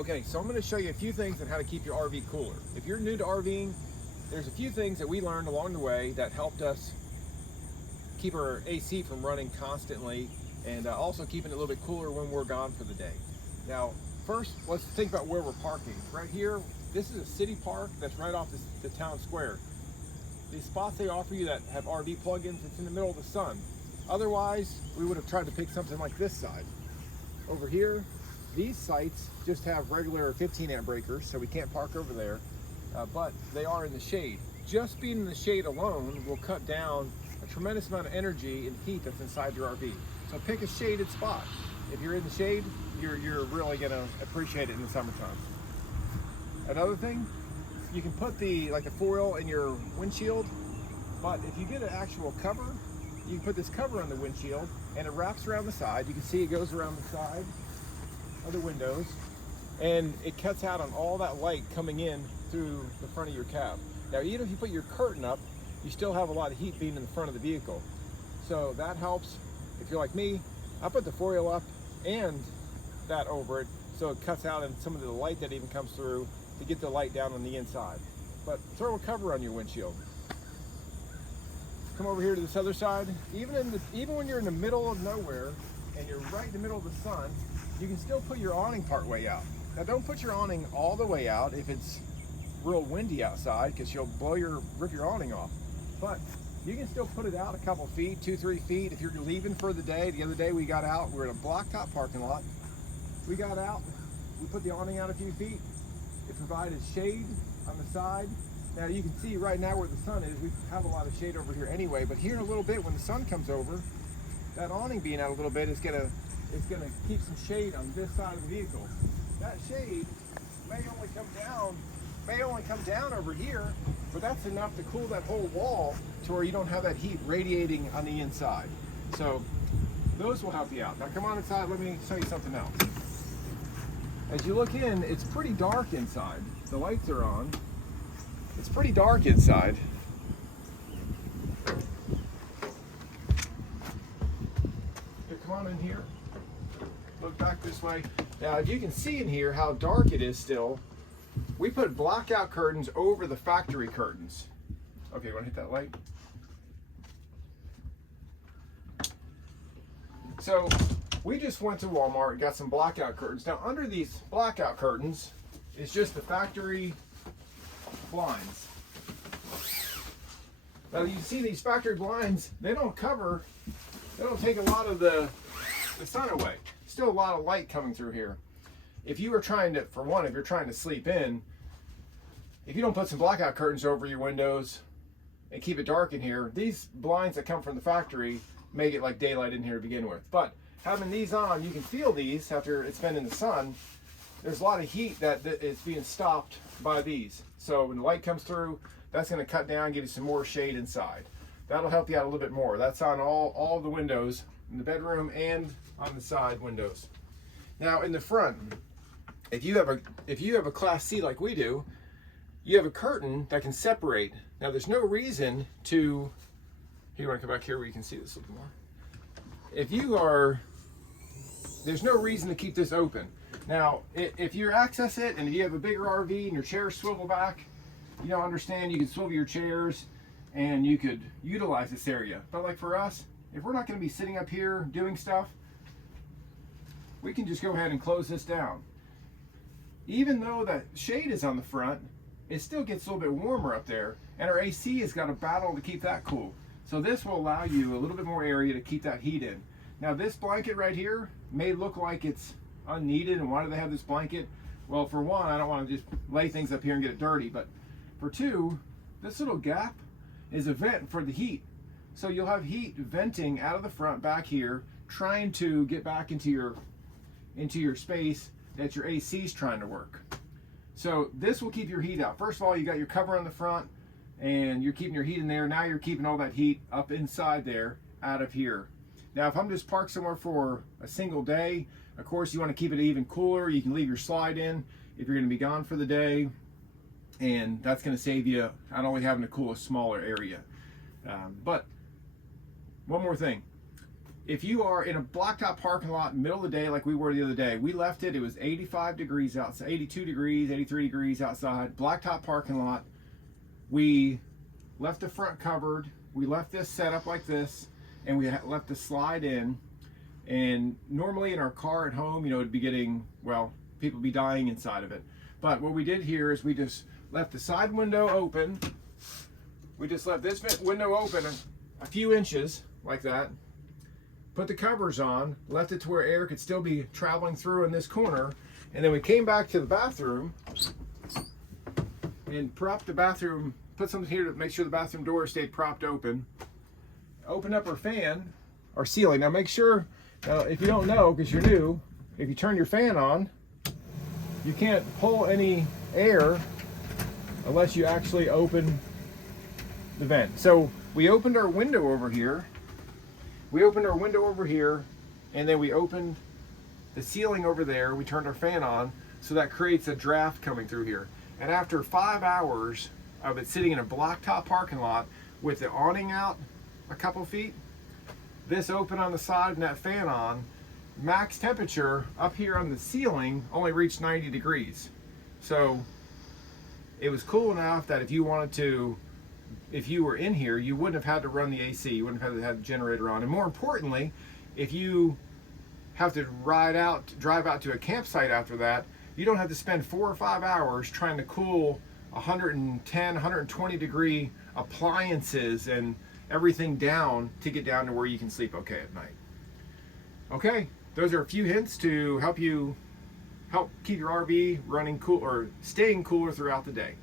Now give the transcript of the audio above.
Okay, so I'm going to show you a few things on how to keep your RV cooler. If you're new to RVing, there's a few things that we learned along the way that helped us keep our AC from running constantly and also keeping it a little bit cooler when we're gone for the day. Now, first, let's think about where we're parking. Right here, this is a city park that's right off the town square. These spots they offer you that have RV plugins, it's in the middle of the sun. Otherwise, we would have tried to pick something like this side. Over here, these sites just have regular 15 amp breakers, so we can't park over there, but they are in the shade. Just being in the shade alone will cut down a tremendous amount of energy and heat that's inside your RV. So pick a shaded spot. If you're in the shade, you're really gonna appreciate it in the summertime. Another thing, you can put the foil in your windshield, but if you get an actual cover, you can put this cover on the windshield and it wraps around the side. You can see it goes around the side of the windows and it cuts out on all that light coming in through the front of your cab. Now, even if you put your curtain up, you still have a lot of heat being in the front of the vehicle. So that helps. If you're like me, I put the foil up and that over it, so it cuts out on some of the light that even comes through to get the light down on the inside. But throw a cover on your windshield. Come over here to this other side. Even when you're in the middle of nowhere and you're right in the middle of the sun, you can still put your awning part way out. Now, don't put your awning all the way out if it's real windy outside, because you'll rip your awning off. But you can still put it out a couple feet, 2-3 feet. If you're leaving for the day, the other day we got out, we're in a Blacktop parking lot. We got out, we put the awning out a few feet. It provided shade on the side. Now you can see right now where the sun is, we have a lot of shade over here anyway, but here in a little bit when the sun comes over, that awning being out a little bit is gonna keep some shade on this side of the vehicle. That shade may only come down over here, but that's enough to cool that whole wall to where you don't have that heat radiating on the inside. So those will help you out. Now come on inside, let me show you something else. As you look in, it's pretty dark inside. The lights are on. It's pretty dark inside. Here, come on in here. Look back this way. Now, if you can see in here how dark it is still, we put blackout curtains over the factory curtains. Okay, you want to hit that light? So, we just went to Walmart and got some blackout curtains. Now, under these blackout curtains is just the factory blinds. Now, you see these factory blinds, they don't take a lot of the sun away. Still a lot of light coming through here. If you were trying to, if you're trying to sleep in, if you don't put some blackout curtains over your windows and keep it dark in here, these blinds that come from the factory make it like daylight in here to begin with. But having these on, you can feel these after it's been in the sun. There's a lot of heat that is being stopped by these. So when the light comes through, that's going to cut down, give you some more shade inside. That'll help you out a little bit more. That's on all the windows in the bedroom and on the side windows. Now in the front, if you have a Class C like we do, you have a curtain that can separate. Now there's no reason to, here, you want to come back here where you can see this a little more. There's no reason to keep this open. Now, if you access it and if you have a bigger RV and your chairs swivel back, you don't understand, you can swivel your chairs and you could utilize this area. But like for us, if we're not going to be sitting up here doing stuff, we can just go ahead and close this down. Even though that shade is on the front, it still gets a little bit warmer up there, and our AC has got to battle to keep that cool. So this will allow you a little bit more area to keep that heat in. Now this blanket right here may look like it's unneeded, and why do they have this blanket? Well, for one, I don't want to just lay things up here and get it dirty, but for two, this little gap is a vent for the heat. So you'll have heat venting out of the front back here, trying to get back into your space that your AC is trying to work. So this will keep your heat out. First of all, you got your cover on the front and you're keeping your heat in there. Now you're keeping all that heat up inside there out of here. Now, if I'm just parked somewhere for a single day, of course you want to keep it even cooler. You can leave your slide in if you're going to be gone for the day, and that's going to save you not only having to cool a smaller area. But one more thing. if you are in a blacktop parking lot, middle of the day, like we were the other day, we left it, it was 85 degrees outside, 82 degrees, 83 degrees outside, blacktop parking lot. We left the front covered, we left this set up like this, and we left the slide in. And normally in our car at home, you know, it'd be getting, well, people be dying inside of it. But what we did here is we just left the side window open. We just left this window open a few inches like that. Put the covers on, left it to where air could still be traveling through in this corner. And then we came back to the bathroom and propped the bathroom, put something here to make sure the bathroom door stayed propped open. Opened up our fan, our ceiling. Now make sure, if you don't know, because you're new, if you turn your fan on, you can't pull any air unless you actually open the vent. So we opened our window over here. And then we opened the ceiling over there. We turned our fan on, so that creates a draft coming through here. And after 5 hours of it sitting in a blacktop parking lot with the awning out a couple feet, this open on the side and that fan on, max temperature up here on the ceiling only reached 90 degrees. So it was cool enough that if you wanted to, if you were in here, you wouldn't have had to run the AC, you wouldn't have had to have the generator on. And more importantly, if you have to drive out to a campsite after that, you don't have to spend 4 or 5 hours trying to cool 110, 120 degree appliances and everything down to get down to where you can sleep okay at night. Okay, those are a few hints to help keep your RV running cool or staying cooler throughout the day.